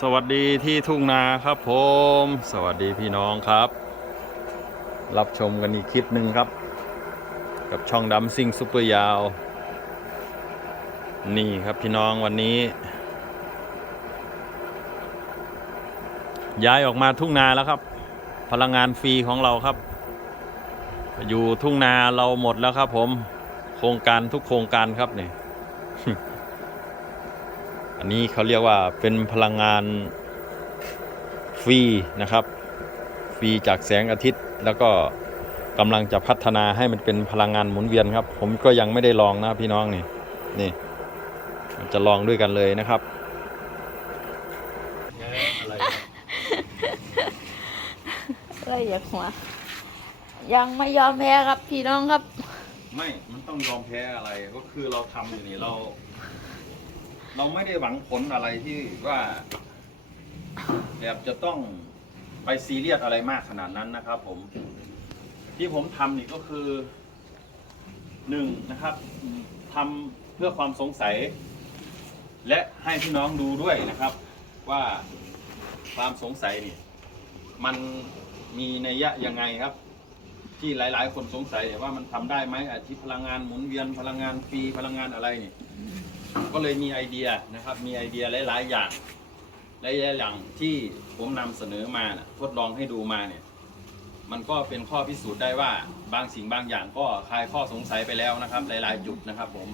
สวัสดีที่ทุ่งนาครับผม สวัสดีพี่น้องครับ รับชมกันอีกคลิปหนึ่งครับ กับช่องดำซิ่งซุปเปอร์ยาว นี่ครับพี่น้องวันนี้ ย้ายออกมาทุ่งนาแล้วครับ พลังงานฟรีของเราครับ อยู่ทุ่งนาเราหมดแล้วครับผม โครงการทุกโครงการครับเนี่ย อันนี้เขาเรียกว่าเป็นพลังงานฟรีนะครับ ฟรีจากแสงอาทิตย์ แล้วก็กำลังจะพัฒนาให้มันเป็นพลังงานหมุนเวียนครับ ผมก็ยังไม่ได้ลองนะพี่น้องนี่นี่จะลองด้วยกันเลยนะครับอะไรอะไรอยากหัวยังไม่ยอมแพ้ครับพี่น้องครับ ไม่ มันต้องยอมแพ้อะไร ก็คือเราทำอยู่นี่เรา เราไม่ได้หวังผลอะไรที่ว่า แบบจะต้องไปซีเรียสอะไรมากขนาดนั้นนะครับ ผม ที่ผมทำนี่ก็คือหนึ่งนะครับทำเพื่อความสงสัย และให้พี่น้องดูด้วยนะครับ ว่าความสงสัยนี่มันมีนัยยะยังไงครับ ที่หลาย ๆ คนสงสัยว่ามันทำได้ไหมอาชีพพลังงานหมุนเวียนพลังงานฟรีพลังงานอะไรนี่ ก็เลยมีไอเดียนะครับ มีไอเดียหลาย ๆ อย่างหลายๆอย่างที่ผมนำเสนอมานะทดลองให้ดูมาเนี่ย มันก็เป็นข้อพิสูจน์ได้ว่าบางสิ่งบางอย่างก็คลายข้อสงสัยไปแล้วนะครับ หลาย ๆ จุดนะครับ ผม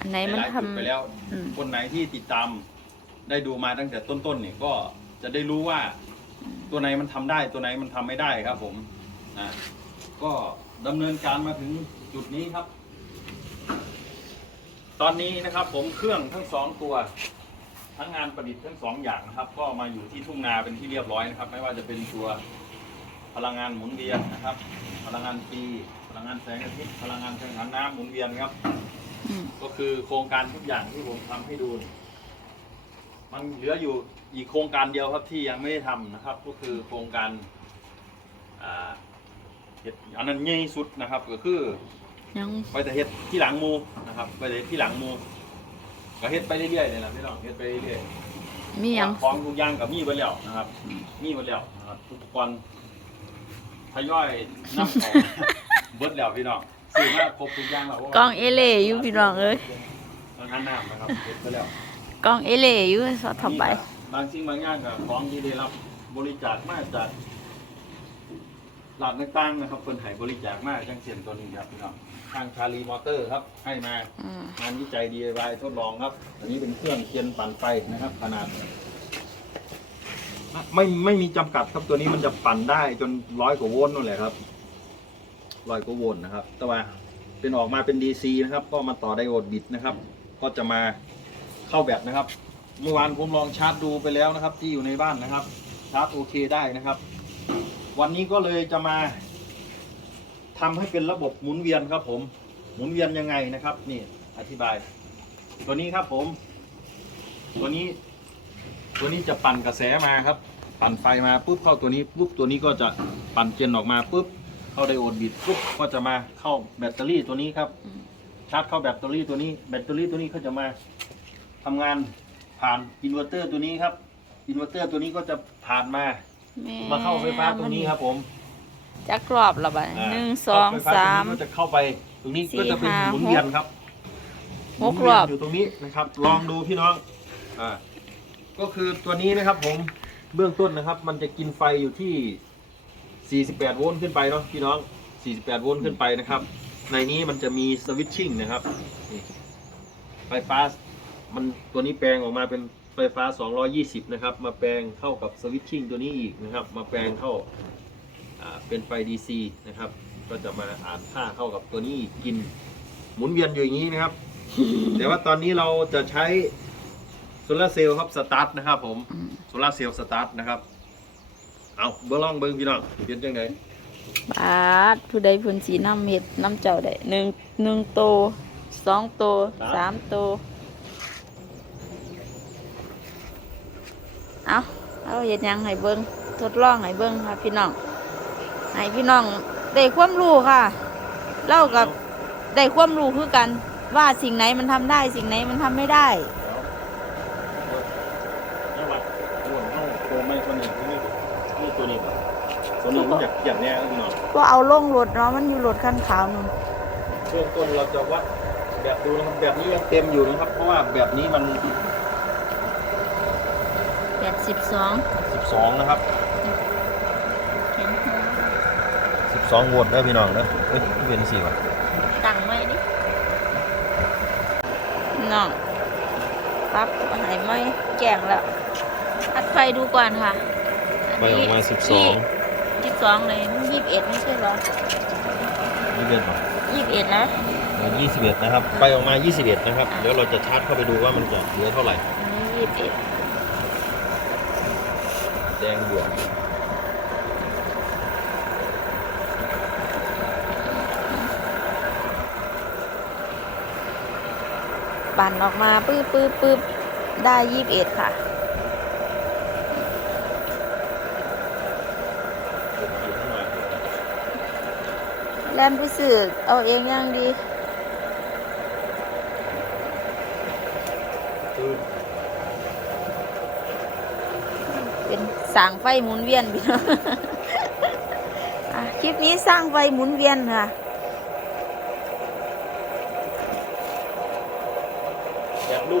อันไหนมันหลายๆทจุดไปแล้ว อืมคนไหนที่ติดตามได้ดูมาตั้งแต่ต้น ๆ เนี่ยก็จะได้รู้ว่าตัวไหนมันทำได้ตัวไหนมันทำไม่ได้ครับ ผมอ่าก็ดำเนินการมาถึงจุดนี้ครับ ตอนนี้นะครับผมเครื่องทั้งสองตัวทั้งงานประดิษฐ์ทั้งสองอย่างนะครับ ก็มาอยู่ที่ทุ่งนาเป็นที่เรียบร้อยนะครับ ไม่ว่าจะเป็นตัวพลังงานหมุนเวียนนะครับ พลังงานฟรีพลังงานแสงอาทิตย์พลังงานแสงน้ำหมุนเวียนครับำอืมก็คือโครงการทุกอย่างที่ผมทำให้ดูเนี่ยมันเหลืออยู่อีกโครงการเดียวครับที่ยังไม่ได้ทำนะครับ ก็คือโครงการอ่าเฮ็ดอันนั้นใหญ่สุดนะครับก็คือ ยังไปแต่เฮ็ดที่หลังหมูนะครับไปแต่เฮ็ดที่หลังหมูก็เฮ็ดไปเรื่อยๆเนี่ยนะพี่น้องเฮ็ดไปเรื่อยๆมีหยังของทุกอย่างกับมีไปแล้วนะครับ มีไปแล้วนะครับทุกคนทยอยน้ำของเบิดแล้วพี่น้องซื้อมาครบทุกอย่างแล้วกล้องเอเล่อยู่พี่น้องเอ้ยทางน้ำนะครับเฮ็ดไปแล้ว กล้องเอเล่อยู่สอดทำไป บางสิ่งบางอย่างกับของที่ได้รับบริจาคมาจากหลาดต่างๆนะครับคนไห้บริจาคมาจังเสียนตัวนี้ครับพี่น้อง ทางชาลีมอเตอร์ครับให้มาอืม งานวิจัย DIY ทดลองครับ อันนี้เป็นเครื่องเทียนปั่นไฟนะครับ ขนาด ไม่ไม่มีจำกัดครับตัวนี้มันจะปั่นได้จนร้อยกว่าโวลต์นั่นแหละครับร้อยกว่าโวลต์นะครับ แต่ว่าเป็นออกมาเป็น DC นะครับ ก็มาต่อไดโอดบิดนะครับ ก็จะมาเข้าแบตนะครับ เมื่อวานผมลองชาร์จดูไปแล้วนะครับ ที่อยู่ในบ้านนะครับ ชาร์จโอเคได้นะครับ วันนี้ก็เลยจะมา ทำให้เป็นระบบหมุนเวียนครับผมหมุนเวียนยังไงนะครับ นี่อธิบาย ตัวนี้ครับผม ตัวนี้ ตัวนี้จะปั่นกระแสมาครับ ปั่นไฟมาปุ๊บเข้าตัวนี้ปุ๊บตัวนี้ก็จะปั่นเจนออกมาปุ๊บเข้าไดโอดบิดปุ๊บก็จะมาเข้าแบตเตอรี่ตัวนี้ครับอืมชาร์จเข้าแบตเตอรี่ตัวนี้แบตเตอรี่ตัวนี้ก็จะมาทำงานผ่านอินเวอร์เตอร์ตัวนี้ครับอินเวอร์เตอร์ตัวนี้ก็จะผ่านมาแมาเข้าไฟฟ้าตัวนี้ครับผม จักรอบละบัดอ่าหนึ่งสองเข้ไฟฟ้สามตัวนี้ก็จะเข้าไปตรงนี้สี่ก็จะเป็นห้าหมุนเวียนครับหกมุนเวียนรอบอยู่ตรงนี้นะครับ ลองดูพี่น้องอ่าก็คือตัวนี้นะครับ ผมเบื้องต้นนะครับ มันจะกินไฟอยู่ที่ 48 โวลต์ขึ้นไปเนาะพี่น้อง 48 โวลต์ขึ้นไปนะครับ ในนี้มันจะมีสวิตชิ่งนะครับนี่ไฟฟ้ามันตัวนี้แปลงออกมาเป็นไฟฟ้า 220 นะครับ มาแปลงเข้ากับสวิตชิ่งตัวนี้อีกนะครับ มาแปลงเข้าอ่า เป็นไฟ DC นะครับ ก็จะมาอ่านค่าเข้ากับตัวนี้กินหมุนเวียนอยู่อย่างนี้นะครับ แต่ว่าตอนนี้เราจะใช้โซลาร์เซลล์ครับสตาร์ทนะครับ ผมอืมโซลาร์เซลล์สตาร์ทนะครับ เอาเบื้องล่องเบื้องพี่น้องเปลี่ยนจังไงบาดผู้ใดเพื้นสีน้ำเม็ดน้ำเจ้าได้หนึ่งหนึ่งโตสองโตสามโตเอาเอาเห็นยังให้เบิ้งทดลองให้เบิ้งค่ะพี่น้อง ให้พี่น้องได้ความรู้ค่ะเล่ากับได้ความรู้คือกัน ว่าสิ่งไหนมันทำได้ สิ่งไหนมันทำไม่ได้เดี๋ยวจังหวัดตัวนี้ตัวนี้นี่ตัวนี้ครับตัวนี้มันอยากอย่างแน่พี่น้องว่าเอาลงรถเนาะมันอยู่รถคันขาวนู่นเบื้องต้นเราจะวัดแบบดูนะครับแบบนี้ยังเต็มอยู่นะครับ เพราะว่าแบบนี้มันแปดสิบสอง12นะครับ เห็นหั ว12โวลต์เด้อพี่น้องเด้อเอ้ยเป็นสิวะตั้งไว้ดิน้องปั๊บหายไหมแกงแล้วอัดไฟดูก่อนค่ะไปออกมา12สิบสองเลยมันยี่สิบเอ็ดไม่ใช่เหรอนี่เป็นป่ะยี่สิบเอ็ดนะ21นะครับ ไปออกมา21นะครับ เดี๋ยวเราจะชาร์จเข้าไปดูว่ามันจะเหลือเท่าไหร่อันนี้ยี่สิบเอ็ดแดงบวก ปั่นออกมาปื๊บปื๊บปื๊บได้ยี่สิบเอ็ดค่ะ แลนไปซื้อเอาเองยังดีเป็นสางไฟหมุนเวียนพี่น้องคลิปนี้สร้างไฟหมุนเวียนค่ะ แบบลูก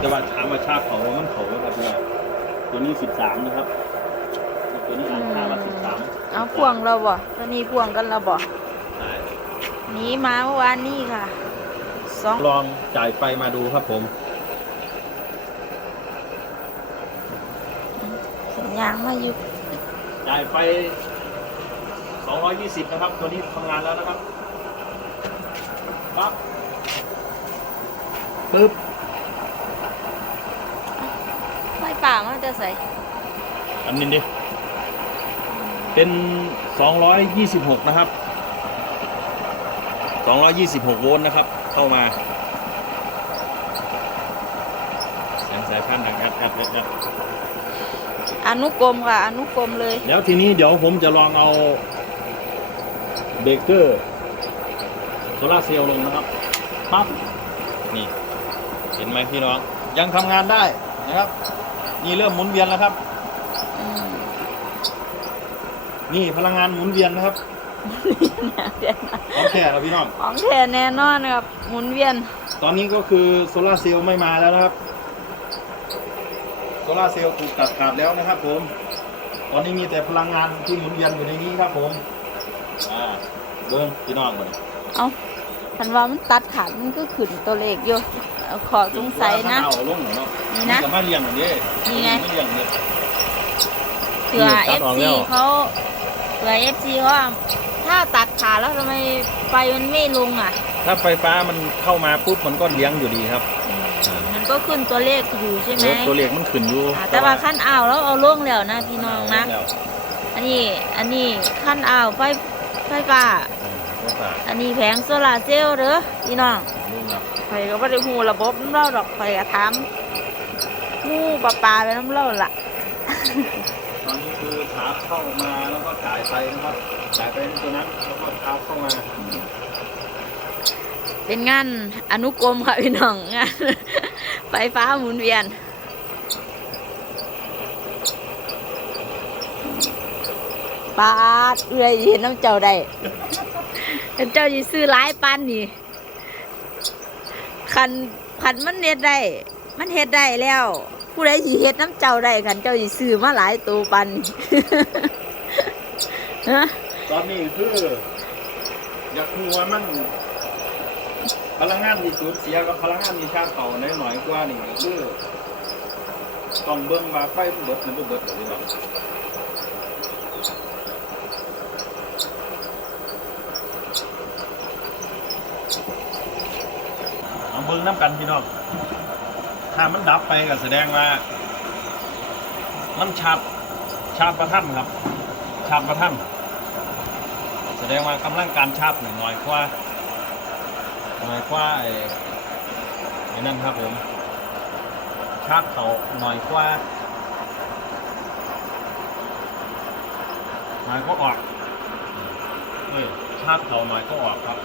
แต่ว่าถามว่าชาติเขามันเขาแล้วครับเนี่ยตัวนี้13นะครับ ตัวนี้อ่านค่าว่า13เอาพ่วงเราบ่ตอนนี้พ่วงกันเราบ่ใช่หนีมาเมื่อวานนี้ค่ะสองลองจ่ายไฟมาดูครับผมสัญญาณมาอยู่จ่ายไฟ220นะครับ ตัวนี้ทำงานแล้วนะครับปั๊บปึ๊บ ไฟ ป่ามันจะใส่อันนี้ดิเป็น226นะครับ226โวลต์นะครับ เข้ามาแสงสายพันธุ์ดังแอดแอดแอดแอดอนุกรมค่ะ อนุกรมเลย แล้วทีนี้เดี๋ยวผมจะลองเอาเบเกอร์โซลาร์เซลล์ลงนะครับปั๊บนี่ เห็นไหมพี่น้อง ยังทำงานได้นะครับ นี่เริ่มหมุนเวียนแล้วครับอืมนี่พลังงานหมุนเวียนนะครับเดี๋ยวนะของแท้ครับพี่น้องของแท้แน่นอนครับหมุนเวียน ตอนนี้ก็คือโซลาร์เซลล์ไม่มาแล้วนะครับโซลาร์เซลล์ถูกตัดขาดแล้วนะครับผม ตอนนี้มีแต่พลังงานที่หมุนเวียนอยู่ในนี้ครับผม อ่าเบิ้งพี่น้องหมดเอาทันว่ามันตัดขาดมันก็ขึ้นตัวเลขอยู่ เอาขอสงสัยนะ เอาลงเนาะนี่นะ จะมาเลี้ยงอันนี้นี่ไงไม่เลี้ยงเนี่ย เผื่อนี่ตัดออก FC แล้วเขาเผื่อ FC เขาว่าถ้าตัดขาดแล้วทำไมไฟมันไม่ลงอะถ้าไฟฟ้ามันเข้ามาปุ๊บมันก็เลี้ยงอยู่ดีครับอืมมันก็ขึ้นตัวเลขอยู่ใช่ไหมตัวเลขมันขึ้นอยู่อ่าแต่ว่าขั้นอ่าวแล้วเอาลงแล้วนะพี่น้องนะแล้วอันนี้อันนี้ขั้นอ่าวไฟไฟฟ้า ไฟฟ้าอันนี้แผงโซลาร์เซลล์เด้อพี่น้องลุงครับ ไฟก็ไม่ได้หูระบบน้ำเล่าดอกไฟก็ถามหมู่ปลาปลาไปน้ำเล่าล่ะ ตอนนี้คือขาเข้ามาแล้วก็จ่ายไฟนะครับจ่ายไปตัวนั้นแล้วก็ขาเข้ามาเป็นงานอนุกรมค่ะพี่น้องงานไฟฟ้าหมุนเวียนปาดเอื้อยเห็นน้ำเจ้าได้เห็นเจ้าสิซื้อหลายปันนี่ คันคันมันเฮ็ดได้ มันเฮ็ดได้แล้ว ผู้ใดสิเฮ็ดน้ำเจ้าได้คันเจ้าสิซื้อมาหลายตัวปันฮะตอนนี้คือ อยากรู้ว่ามันพลังงานที่สูญเสียกับพลังงานที่ชาร์จเขาในหน่อยกว่านี่คือต้องเบิ่งว่าไฟเบิดหรือบ่เบิดหรือเปล่าเอาเบิ่ งน้ำกันพี่น้องถ้ามันดับไปก็แสดงว่า มันชาร์จชาร์จประทันครับ ชาร์จมาท่านแสดงว่ากำลังการชาร์จนี่น้อยกว่าน้อยกว่าไอ้ไอ้นั่นครับผมชาร์จเขาน้อยกว่าน้อยก็ออกเอ้ยชาร์จเขาน้อยก็ออกครับ